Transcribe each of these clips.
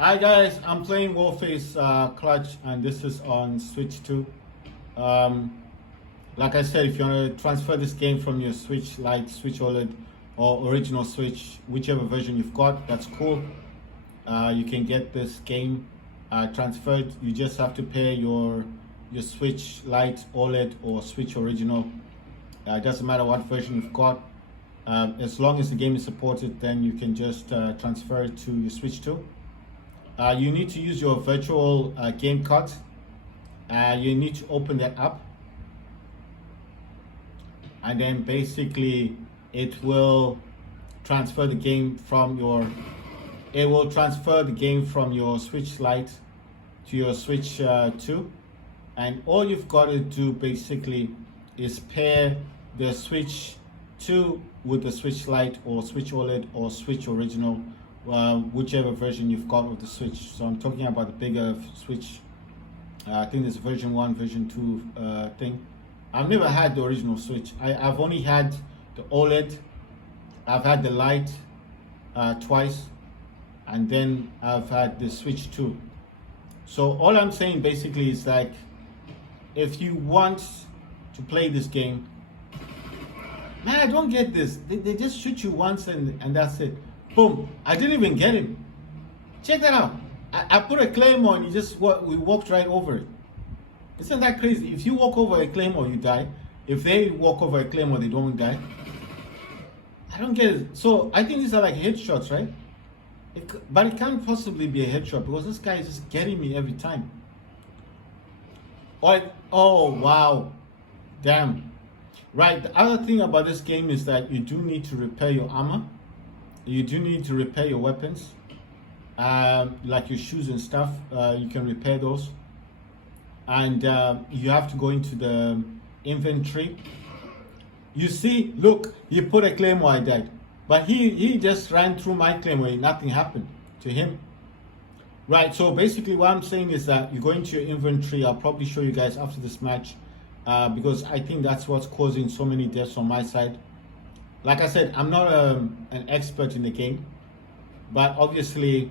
Hi guys, I'm playing Warface Clutch and this is on Switch 2. Um, like I said, if you want to transfer this game from your Switch Lite, Switch OLED or original Switch, whichever version you've got, that's cool. You can get this game transferred. You just have to pair your Switch Lite, OLED or Switch Original. It doesn't matter what version you've got. As long as the game is supported, then you can just transfer it to your Switch 2. You need to use your virtual game card. You need to open that up, and then basically it will transfer the game from your Switch Lite to your Switch 2, and all you've got to do basically is pair the Switch 2 with the Switch Lite or Switch OLED or Switch Original, whichever version you've got of the Switch. So I'm talking about the bigger Switch. I think there's version 1, version 2 thing. I've never had the original Switch. I've only had the OLED. I've had the Lite twice, and then I've had the Switch 2. So all I'm saying basically is like, if you want to play this game, man, I don't get this. They just shoot you once and that's it. Boom. I didn't even get him. Check that out. I put a claymore and we walked right over it. Isn't that crazy? If you walk over a claymore, you die. If they walk over a claymore, they don't die. I don't get it. So I think these are like headshots, right? But it can't possibly be a headshot because this guy is just getting me every time. Oh, wow. Damn. Right, the other thing about this game is that you do need to repair your armor. You do need to repair your weapons. Like your shoes and stuff, you can repair those. And you have to go into the inventory. You see, look, he put a claymore, I died. But he just ran through my claymore, nothing happened to him. Right, so basically what I'm saying is that you go into your inventory. I'll probably show you guys after this match. Because I think that's what's causing so many deaths on my side. Like I said, I'm not an expert in the game, but obviously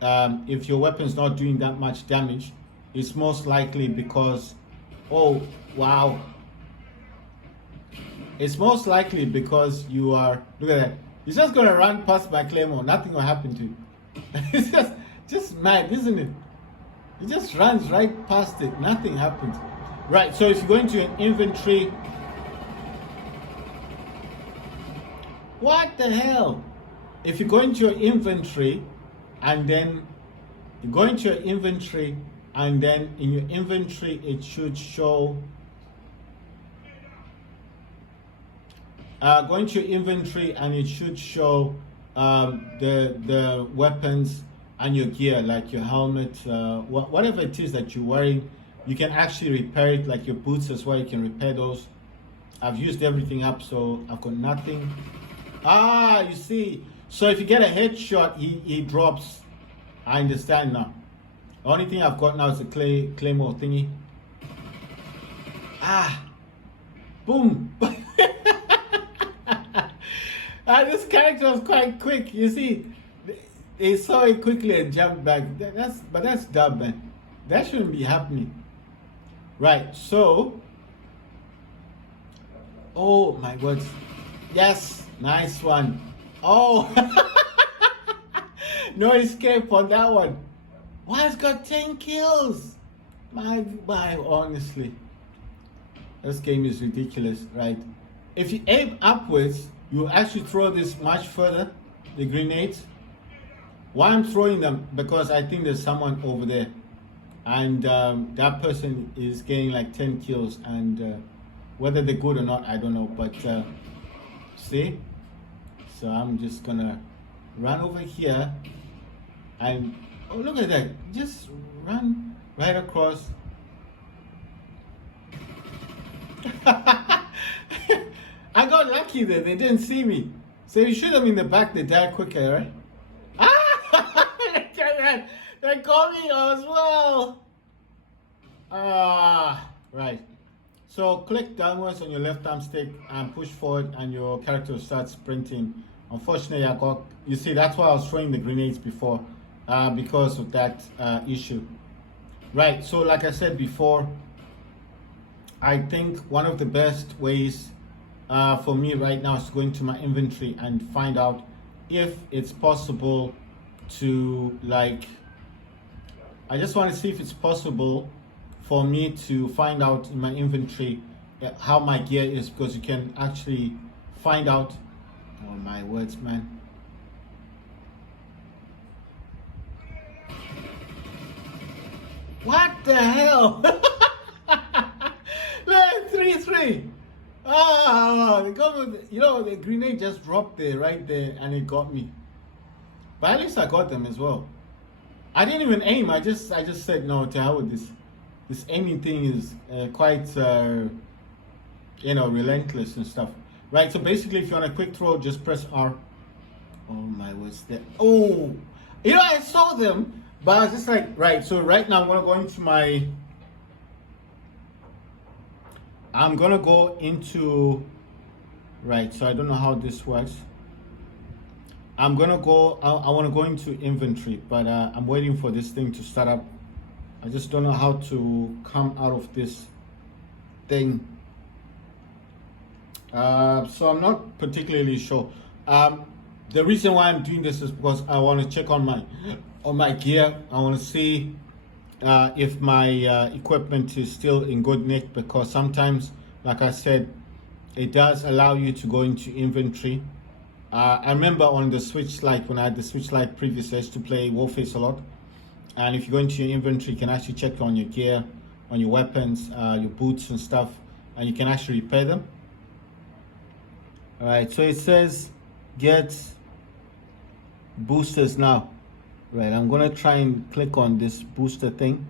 if your weapon's not doing that much damage, it's most likely because, oh wow, it's most likely because you are, look at that, he's just going to run past my claymore, nothing will happen to you. It's just mad, isn't it? He just runs right past it, nothing happens. Right, so if you go into an inventory, what the hell? If you go into your inventory and then you go into your inventory and then in your inventory it should show, go into your inventory and it should show the weapons and your gear, like your helmet, whatever it is that you're wearing. You can actually repair it, like your boots as well. You can repair those. I've used everything up, so I've got nothing. Ah, you see. So if you get a headshot, he drops. I understand now. The only thing I've got now is the claymore thingy. Ah, boom. This character was quite quick. You see, they saw it quickly and jumped back. But that's dumb, man. That shouldn't be happening. Right, so, oh my God, yes, nice one. Oh, no escape on that one. Wow, it's got 10 kills. My, honestly, this game is ridiculous, right? If you aim upwards, you actually throw this much further, the grenades. Why I'm throwing them? Because I think there's someone over there. And that person is getting like 10 kills, and whether they're good or not, I don't know, but see, so I'm just gonna run over here and, oh, look at that, just run right across. I got lucky there, they didn't see me, so you shoot them in the back, they die quicker, right? They call me as well. Right. So click downwards on your left arm stick and push forward and your character will start sprinting. Unfortunately, you see, that's why I was throwing the grenades before. because of that issue. Right, so like I said before, I think one of the best ways for me right now is to go into my inventory and find out if it's possible to, like, I just want to see if it's possible for me to find out in my inventory how my gear is, because you can actually find out. Oh my words, man. What the hell? 3-3. Oh, they got me. You know, the grenade just dropped there, right there, and it got me. But at least I got them as well. I didn't even aim. I just said no. To hell with this. This aiming thing is quite, relentless and stuff. Right. So basically, if you want a quick throw, just press R. Oh my words! There. Oh, I saw them, but I was just like, right. So right now, I'm gonna go into my. I'm gonna go into. Right. So I don't know how this works. I'm gonna go. I want to go into inventory, but I'm waiting for this thing to start up. I just don't know how to come out of this thing. So I'm not particularly sure. The reason why I'm doing this is because I want to check on my gear. I want to see if my equipment is still in good nick, because sometimes, like I said, it does allow you to go into inventory. I remember on the Switch Lite, when I had the Switch Lite previously, I used to play Warface a lot. And if you go into your inventory, you can actually check on your gear, on your weapons, your boots and stuff, and you can actually repair them. All right, so it says get boosters now. Right, I'm gonna try and click on this booster thing.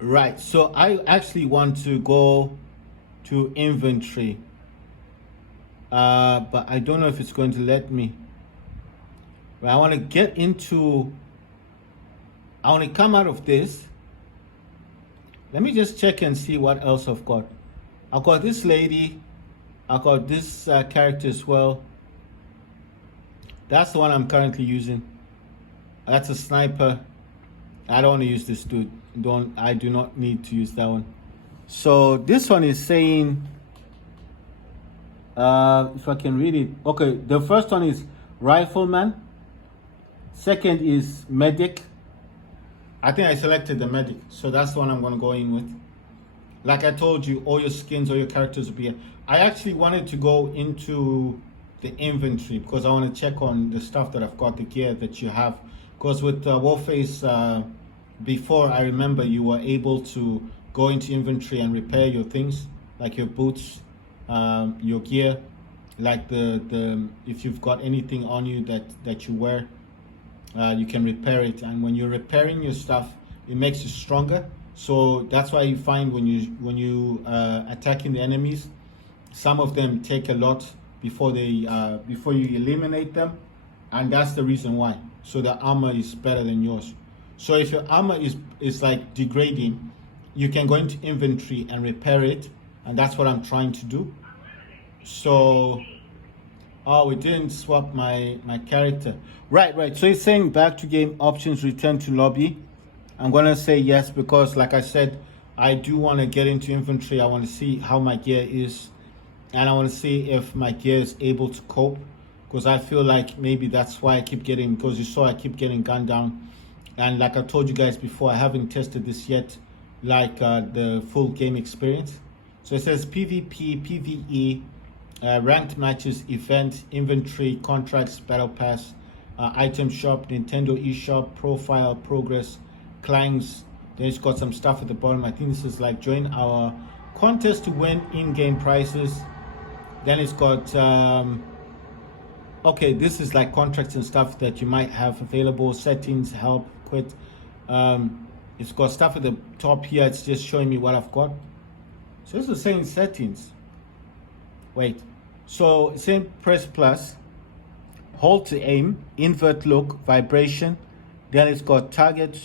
Right, so I actually want to go to inventory, but I don't know if it's going to let me. Right, I want to get into. I want to come out of this. Let me just check and see what else I've got. I've got this lady. I've got this character as well. That's the one I'm currently using. That's a sniper. I don't want to use this dude. I do not need to use that one. So this one is saying, if I can read it. Okay, the first one is rifleman. Second is medic. I think I selected the medic, so that's the one I'm going to go in with. Like I told you, all your skins, all your characters will be here. I actually wanted to go into the inventory because I want to check on the stuff that I've got, the gear that you have. Because with Warface, before, I remember you were able to go into inventory and repair your things, like your boots, your gear, like the if you've got anything on you that you wear, you can repair it. And when you're repairing your stuff, it makes you stronger. So that's why you find when you attacking the enemies, some of them take a lot before you eliminate them, and that's the reason why. So the armor is better than yours. So if your armor is like degrading, you can go into inventory and repair it, and that's what I'm trying to do. So, oh, we didn't swap my character. Right. So it's saying back to game options, return to lobby. I'm gonna say yes because, like I said, I do want to get into inventory. I want to see how my gear is, and I want to see if my gear is able to cope. Because I feel like maybe that's why I keep getting. Because you saw I keep getting gunned down, and like I told you guys before, I haven't tested this yet, like the full game experience. So it says PvP, PvE, ranked matches, event, inventory, contracts, battle pass, item shop, Nintendo eShop, profile, progress, climbs. Then it's got some stuff at the bottom. I think this is like join our contest to win in-game prizes. Then it's got okay, this is like contracts and stuff that you might have available, settings, help, quit. It's got stuff at the top here. It's just showing me what I've got. So it's the same settings. Wait, so it's saying press plus, hold to aim, invert look, vibration. Then it's got target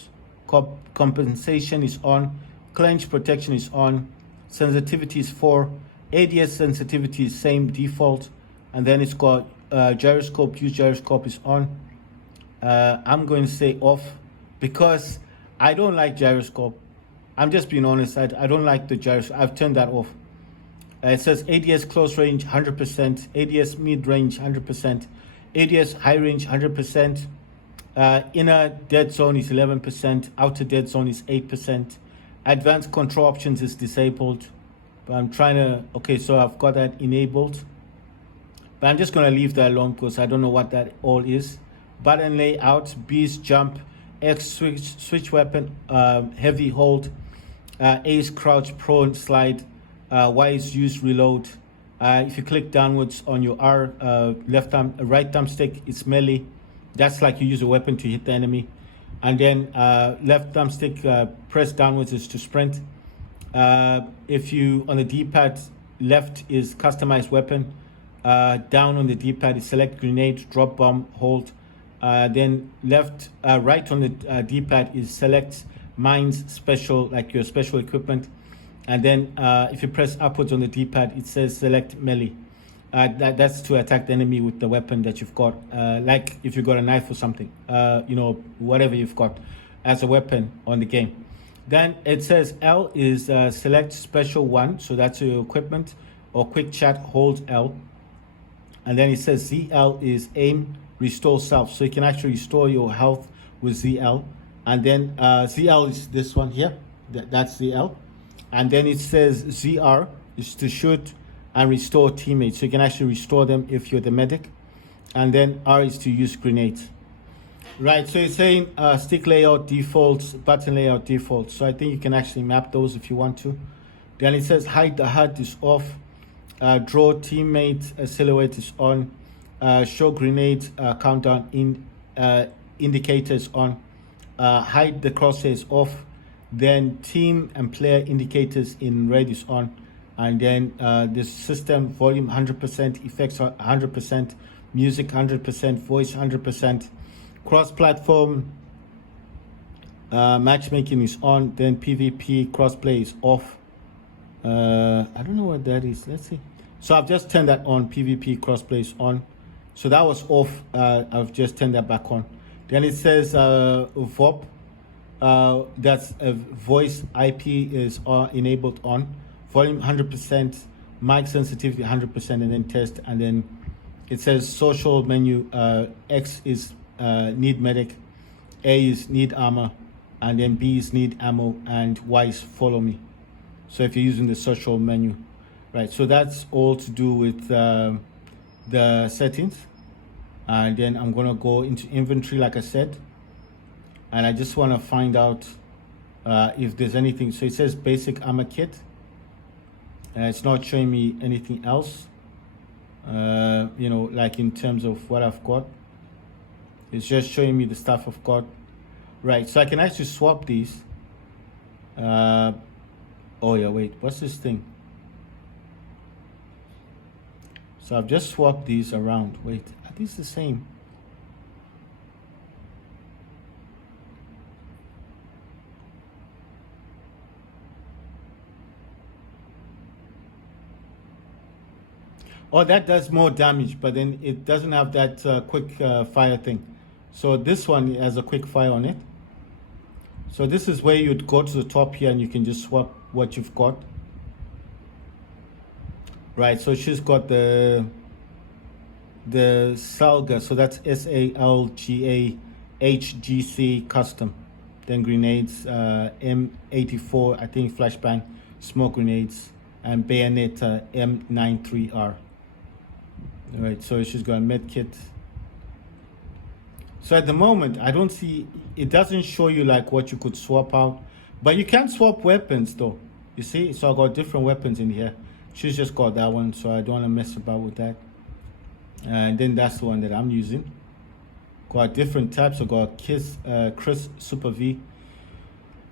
compensation is on, clench protection is on, sensitivity is 4, ADS sensitivity is same default, and then it's got gyroscope, use gyroscope is on, I'm going to say off because I don't like gyroscope. I'm just being honest. I don't like the gyroscope. I've turned that off. It says ADS close range 100%, ADS mid range 100%, ADS high range 100%. Inner dead zone is 11%, outer dead zone is 8%. Advanced control options is disabled. But I'm trying to, okay, so I've got that enabled. But I'm just going to leave that alone because I don't know what that all is. Button layout, B is jump, X switch weapon, heavy hold, A is crouch, prone, slide, Y is use, reload. If you click downwards on your R, right thumbstick, it's melee. That's like you use a weapon to hit the enemy. And then left thumbstick, press downwards is to sprint. If you, on the D-pad, left is customized weapon. Down on the D-pad is select grenade, drop bomb, hold. Then right on the D-pad is select mines, special, like your special equipment. And then if you press upwards on the D-pad, it says select melee. That's to attack the enemy with the weapon that you've got. Like if you've got a knife or something, whatever you've got as a weapon on the game. Then it says L is select special one. So that's your equipment, or quick chat, hold L. And then it says ZL is aim, restore self. So you can actually restore your health with ZL. And then ZL is this one here. That's ZL. And then it says ZR is to shoot and restore teammates. So you can actually restore them if you're the medic. And then R is to use grenades. Right, so it's saying stick layout defaults, button layout defaults. So I think you can actually map those if you want to. Then it says hide the HUD is off. Draw teammate silhouette is on. Show grenade countdown indicators on. Hide the crosshairs off. Then team and player indicators in red is on. And then the system volume 100%, effects 100%, music 100%, voice 100%. Cross-platform matchmaking is on. Then PvP crossplay is off. I don't know what that is. Let's see. So I've just turned that on. PvP crossplay is on. So that was off. I've just turned that back on. Then it says VOP. That's a voice IP is enabled on. Volume 100%, mic sensitivity 100%, and then test. And then it says social menu. X is need medic, A is need armor, and then B is need ammo, and Y is follow me. So if you're using the social menu, right? So that's all to do with the settings. And then I'm gonna go into inventory, like I said, and I just want to find out if there's anything. So it says basic armor kit. It's not showing me anything else. Like in terms of what I've got. It's just showing me the stuff I've got. Right, so I can actually swap these. Oh yeah, wait, what's this thing? So I've just swapped these around. Wait, are these the same? Oh, that does more damage, but then it doesn't have that quick fire thing. So this one has a quick fire on it. So this is where you'd go to the top here and you can just swap what you've got. Right, so she's got the Salga, so that's SALGA HGC custom. Then grenades, M84, I think flashbang, smoke grenades, and Bayonetta M93R. All right, so she's got a med kit. So at the moment, I don't see, it doesn't show you like what you could swap out, but you can swap weapons though. You see, so I got different weapons in here. She's just got that one, so I don't want to mess about with that. And then that's the one that I'm using. Got different types. I got Chris Super V,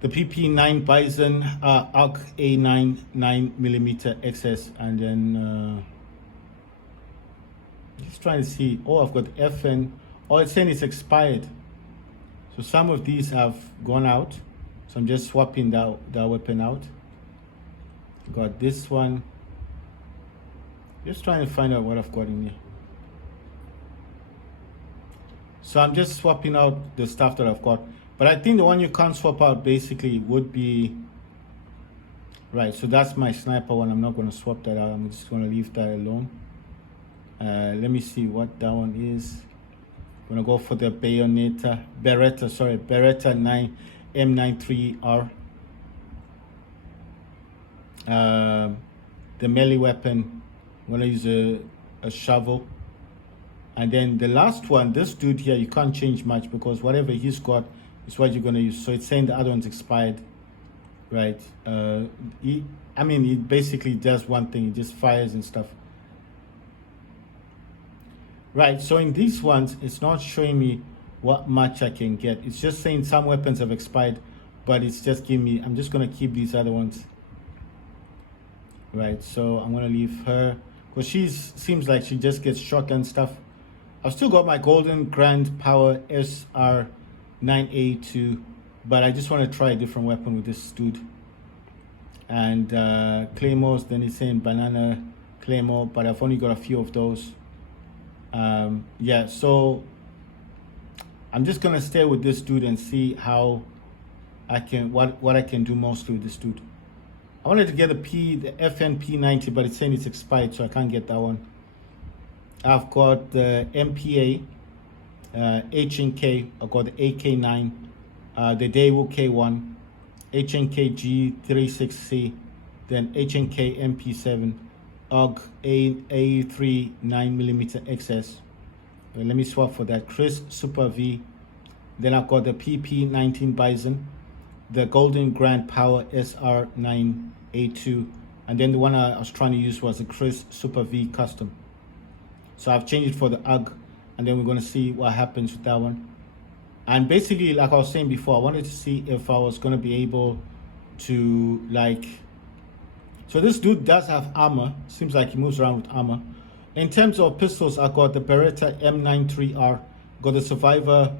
the PP9 Bison, ARC A9 9mm XS, and then just trying to see. Oh, I've got FN. Oh, it's saying it's expired. So some of these have gone out. So I'm just swapping that weapon out. Got this one. Just trying to find out what I've got in here. So I'm just swapping out the stuff that I've got. But I think the one you can't swap out basically would be, right, so that's my sniper one. I'm not going to swap that out. I'm just going to leave that alone. Let me see what that one is. I'm going to go for the Beretta 9 M93R. The melee weapon, I'm going to use a shovel. And then the last one, this dude here, you can't change much because whatever he's got is what you're going to use. So it's saying the other one's expired, right? He basically does one thing. He just fires and stuff. Right, so in these ones, it's not showing me what much I can get. It's just saying some weapons have expired, but it's just giving me, I'm just going to keep these other ones. Right, so I'm going to leave her because seems like she just gets shotgun stuff. I've still got my Golden Grand Power SR9A2, but I just want to try a different weapon with this dude. And Claymores, then he's saying Banana Claymore, but I've only got a few of those. Yeah, so I'm just gonna stay with this dude and see how I can, what I can do mostly with this dude. I wanted to get the FNP90, but it's saying it's expired, so I can't get that one. I've got the MPA, HNK, I've got the AK9, the Daewoo K1, HNK G36C, then HNK MP7, AUG A3 9mm XS. Let me swap for that. Chris Super V. Then I've got the PP19 Bison, the Golden Grand Power SR9A2, and then the one I was trying to use was the Chris Super V Custom. So I've changed it for the AUG, and then we're going to see what happens with that one. And basically, like I was saying before, I wanted to see if I was going to be able to, like, so this dude does have armor. Seems like he moves around with armor. In terms of pistols, I got the Beretta M93R, got the Survivor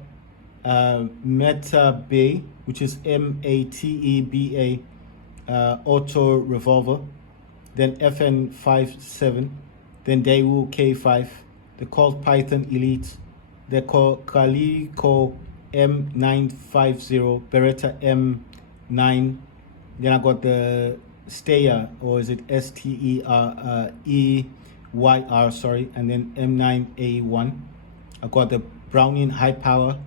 Meta Bay, which is MATEBA auto revolver, then FN57, then Daewoo K5, the Colt Python Elite, the Calico M950, Beretta M9. Then I got the Steyr, or is it STEREYR, sorry, and then M9A1. I got the Browning High Power,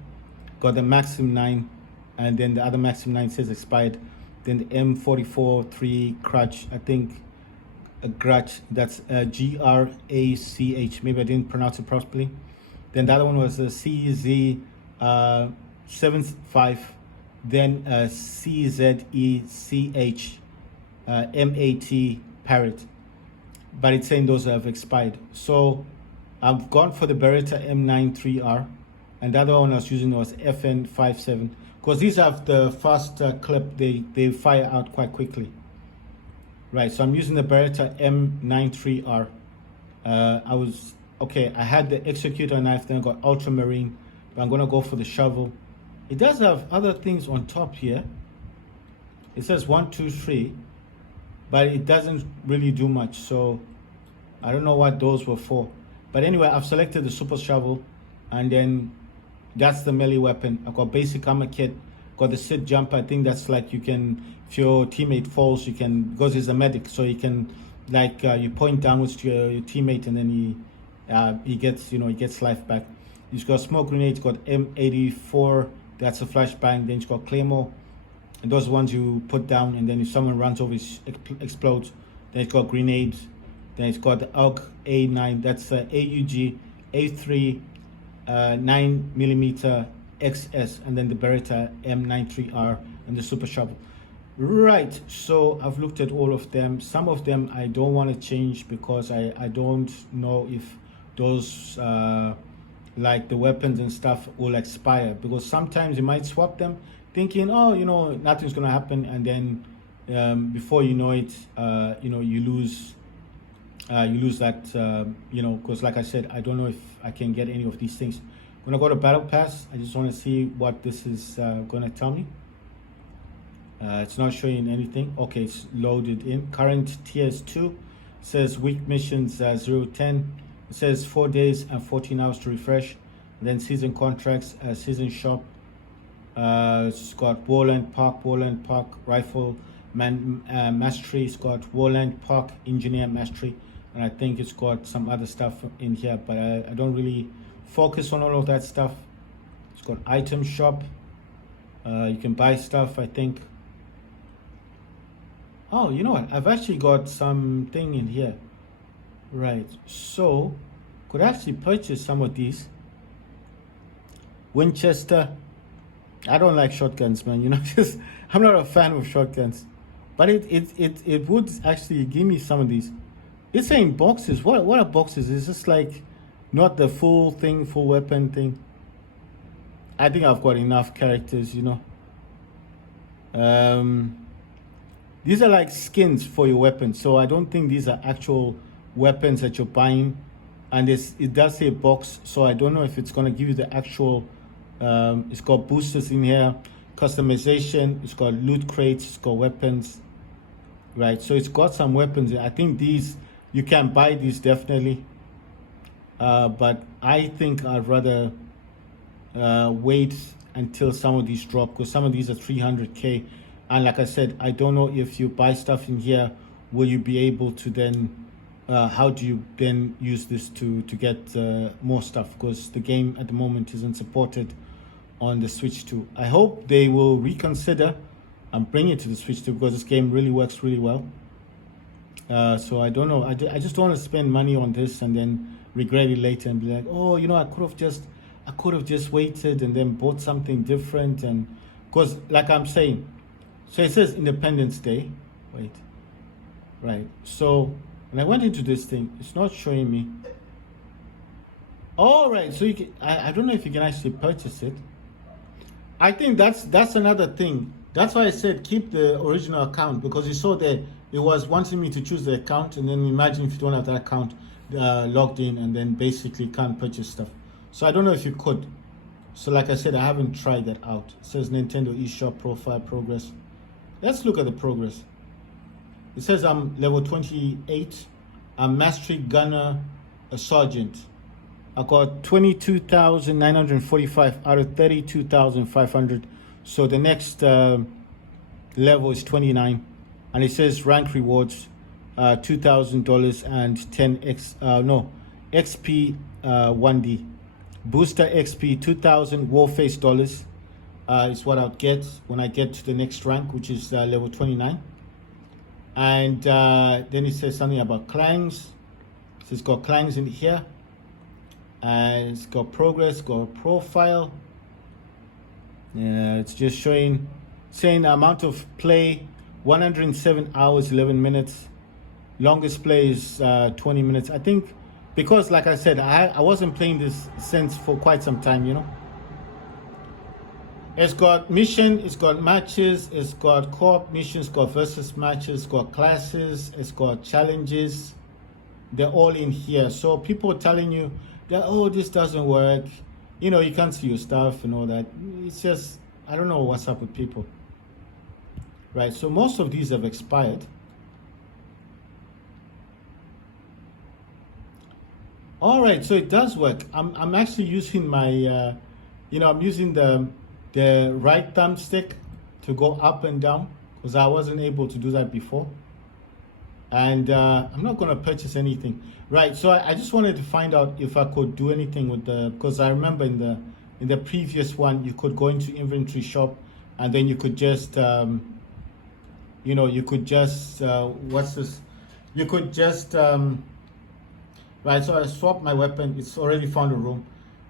got the Maxim 9, and then the other Maxim 9 says expired. Then the M44 3 Crutch, I think a Grach, that's GRACH, maybe I didn't pronounce it properly. Then the other one was the CZ75, then CZECH MAT Parrot, but it's saying those have expired. So I've gone for the Beretta M93R, and the other one I was using was FN57, because these have the fast clip. They fire out quite quickly. Right, so I'm using the Beretta M93R. I had the executor knife, then I got ultramarine, but I'm gonna go for the shovel. It does have other things on top here. It says 1, 2, 3, but it doesn't really do much, so I don't know what those were for. But anyway, I've selected the super shovel, and then that's the melee weapon. I've got basic armor kit, got the sit jumper. I think that's like, you can, if your teammate falls, you can, because he's a medic, so you can, like, you point downwards to your teammate, and then he gets, he gets life back. He's got smoke grenades, got M84, that's a flashbang. Then he's got Claymore, and those ones you put down, and then if someone runs over, it explodes. Then it's got grenades. Then it's got the AUG A9, that's AUG A3 9mm XS, and then the Beretta M93R and the super shovel. Right, so I've looked at all of them. Some of them I don't want to change because I don't know if those like the weapons and stuff will expire, because sometimes you might swap them thinking, oh, nothing's gonna happen, and then before you know it, you lose that, because like I said, I don't know if I can get any of these things. I'm gonna go to Battle Pass. I just want to see what this is gonna tell me. It's not showing anything. Okay, it's loaded in. Current tiers 2. Says week missions 0-10. It says 4 days and 14 hours to refresh. then season contracts, season shop. It's got Warland Park Rifle Mastery. It's got Warland Park Engineer Mastery, and I think it's got some other stuff in here, but I don't really focus on all of that stuff. It's got item shop. You can buy stuff, I think. Oh, you know what? I've actually got something in here. Right, so could actually purchase some of these. Winchester. I don't like shotguns, man. You know, just I'm not a fan of shotguns. But it would actually give me some of these. It's saying boxes. What are boxes? It's just like not the full thing, full weapon thing. I think I've got enough characters, you know. These are like skins for your weapons, so I don't think these are actual weapons that you're buying. And it does say box, so I don't know if it's gonna give you the actual. It's got boosters in here, customization. It's got loot crates. It's got weapons, right? So it's got some weapons. I think these you can buy these definitely, but I think I'd rather wait until some of these drop, because some of these are 300k, and like I said, I don't know if you buy stuff in here, will you be able to then how do you then use this to get more stuff, because the game at the moment isn't supported on the Switch 2. I hope they will reconsider and bring it to the Switch 2, because this game really works really well. So I don't know, I just don't want to spend money on this and then regret it later and be like, oh, you know, I could have just waited and then bought something different. And because like I'm saying, so it says Independence Day, wait, right, so when I went into this thing, it's not showing me. All right, so you can, I don't know if you can actually purchase it. I think that's another thing. That's why I said keep the original account, because you saw there it was wanting me to choose the account, and then imagine if you don't have that account logged in, and then basically can't purchase stuff. So I don't know if you could. So like I said, I haven't tried that out. It says Nintendo eShop profile progress. Let's look at the progress. It says I'm level 28. I'm Mastery Gunner, a Sergeant. I got 22,945 out of 32,500. So the next level is 29. And it says rank rewards, $2,000 and 10x, XP 1D. Booster XP 2,000 Warface dollars is what I'll get when I get to the next rank, which is level 29. And then it says something about clangs. So it's got clangs in here, and it's got progress, got profile. Yeah, it's just saying amount of play 107 hours 11 minutes. Longest play is 20 minutes. I think because like I said, I wasn't playing this since for quite some time, you know. It's got mission, it's got matches, it's got co-op missions, it's got versus matches, it's got classes, it's got challenges. They're all in here. So people telling you that, oh, this doesn't work, you know, you can't see your stuff and all that. It's just, I don't know what's up with people. Right, so most of these have expired. All right, so it does work. I'm actually using my, I'm using the right thumbstick to go up and down, because I wasn't able to do that before. And I'm not going to purchase anything. Right, so I just wanted to find out if I could do anything with because I remember in the previous one, you could go into inventory shop, and then you could just, what's this? You could just, right, so I swapped my weapon. It's already found a room.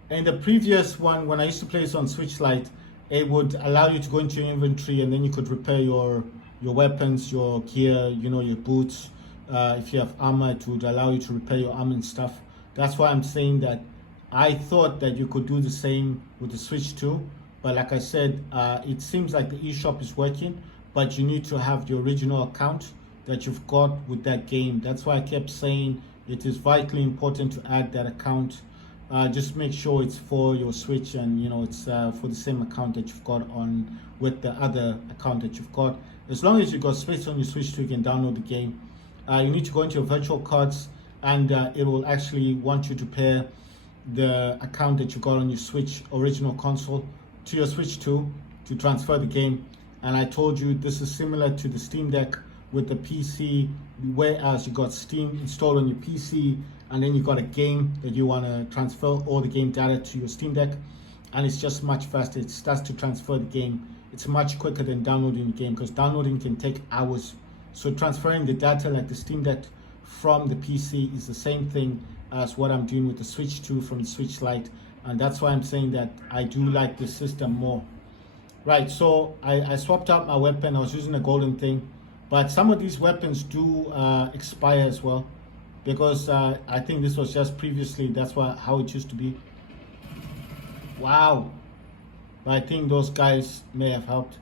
In the previous one, when I used to play this on Switch Lite, it would allow you to go into your inventory, and then you could repair your weapons, your gear, your boots. If you have armor, it would allow you to repair your armor and stuff. That's why I'm saying that I thought that you could do the same with the Switch 2. But like I said, it seems like the eShop is working, but you need to have the original account that you've got with that game. That's why I kept saying it is vitally important to add that account. Just make sure it's for your Switch, and it's for the same account that you've got on with the other account that you've got. As long as you've got space on your Switch 2, you can download the game. You need to go into your virtual cards, and it will actually want you to pair the account that you got on your Switch original console to your Switch 2 to transfer the game. And I told you this is similar to the Steam Deck with the PC, whereas you got Steam installed on your PC and then you got a game that you want to transfer all the game data to your Steam Deck, and it's just much faster. It starts to transfer the game. It's much quicker than downloading the game, because downloading can take hours. So transferring the data like the Steam Deck from the PC is the same thing as what I'm doing with the Switch 2 from the Switch Lite, and that's why I'm saying that I do like this system more. Right, so I swapped out my weapon. I was using a golden thing, but some of these weapons do expire as well, because I think this was just previously, that's how it used to be. Wow. But I think those guys may have helped.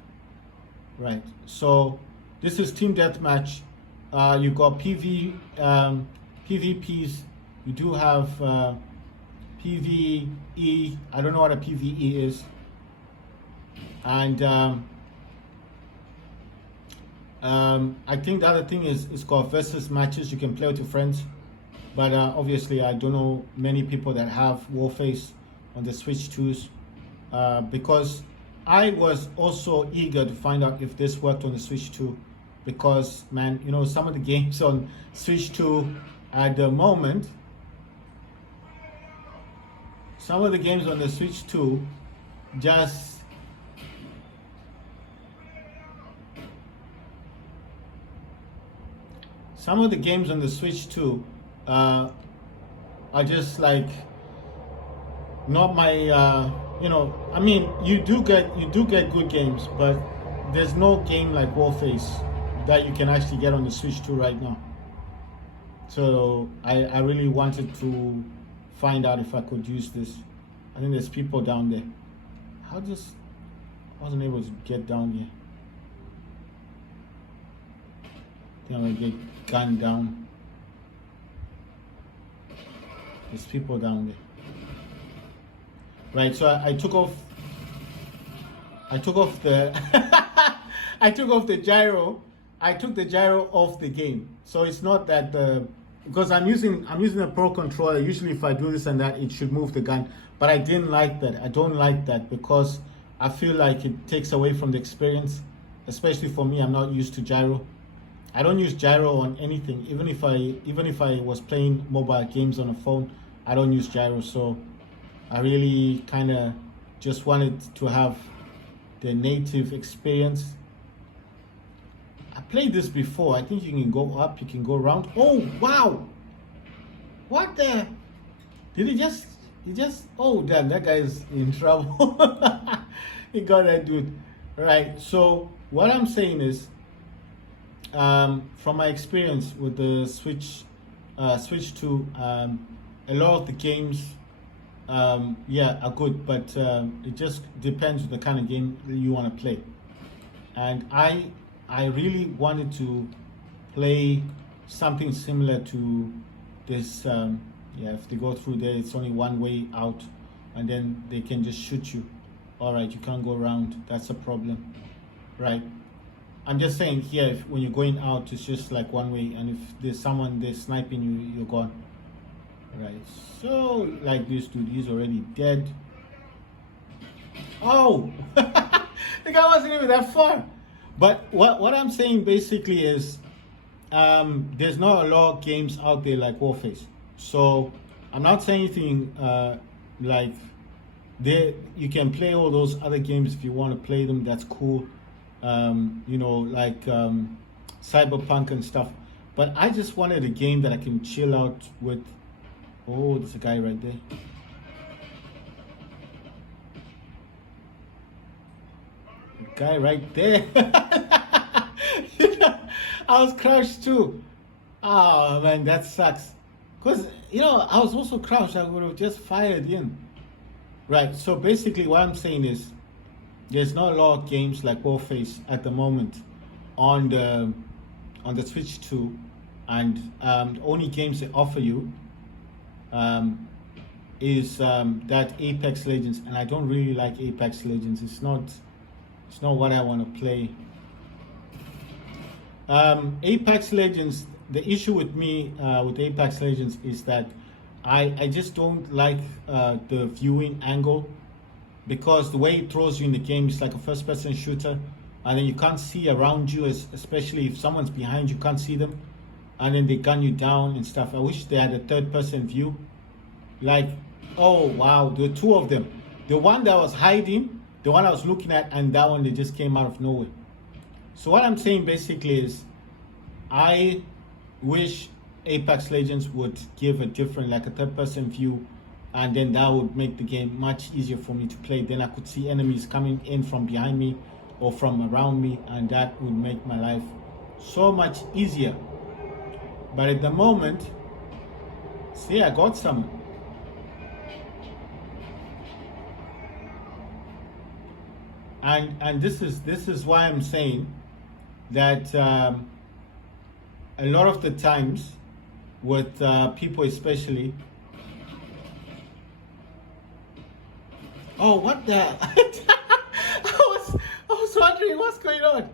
Right, so this is Team Deathmatch. You got PvPs. You do have PvE. I don't know what a PvE is. And I think the other thing is it's called versus matches. You can play with your friends. But obviously I don't know many people that have Warface on the Switch 2s, because I was also eager to find out if this worked on the Switch 2, because man, you know, some of the games on Switch 2 at the moment, some of the games on the Switch 2 just some of the games on the Switch 2 are just like not my you know, I mean, you do get good games, but there's no game like Warface that you can actually get on the Switch 2 right now. So I really wanted to find out if I could use this. I think there's people down there. I wasn't able to get down here. I think I'm gonna get gunned down. There's people down there. Right, so I took off the I took off the gyro. I took the gyro off the game. So it's not that because I'm using a pro controller. Usually if I do this and that, it should move the gun. But I didn't like that. I don't like that, because I feel like it takes away from the experience. Especially for me, I'm not used to gyro. I don't use gyro on anything. Even if I was playing mobile games on a phone, I don't use gyro. So I really kind of just wanted to have the native experience. I played this before. I think you can go up, you can go around. Oh wow! What the? Did he just? Oh damn! That guy is in trouble. He got that dude. Right. So what I'm saying is, from my experience with the Switch 2, a lot of the games, yeah, are good, but it just depends on the kind of game that you want to play. And I really wanted to play something similar to this. Yeah, if they go through there, it's only one way out, and then they can just shoot you. All right, you can't go around. That's a problem, right? I'm just saying here, when you're going out, it's just like one way, and if there's someone there sniping you, you're gone. Right, so like this dude, he's already dead. Oh, the guy wasn't even that far. But what I'm saying basically is, there's not a lot of games out there like Warface. So I'm not saying anything like there. You can play all those other games if you want to play them. That's cool. You know, like Cyberpunk and stuff. But I just wanted a game that I can chill out with. Oh, there's a guy right there. A guy right there. I was crouched too. Oh man, that sucks. Because, you know, I was also crouched. I would have just fired in. Right, so basically what I'm saying is, there's not a lot of games like Warface at the moment on the Switch 2, and the only games they offer you is that Apex Legends, and I don't really like Apex Legends. It's not what I want to play. Apex Legends, the issue with me with Apex Legends is that I just don't like the viewing angle, because the way it throws you in the game is like a first person shooter, and then you can't see around you, especially if someone's behind you, can't see them, and then they gun you down and stuff. I wish they had a third person view. Like, oh wow, there were two of them. The one that was hiding, the one I was looking at, and that one that just came out of nowhere. So what I'm saying basically is, I wish Apex Legends would give a different, like a third person view, and then that would make the game much easier for me to play. Then I could see enemies coming in from behind me or from around me, and that would make my life so much easier. But at the moment, see, I got some. And this is why I'm saying that a lot of the times with people, especially. Oh, what the? I was wondering what's going on.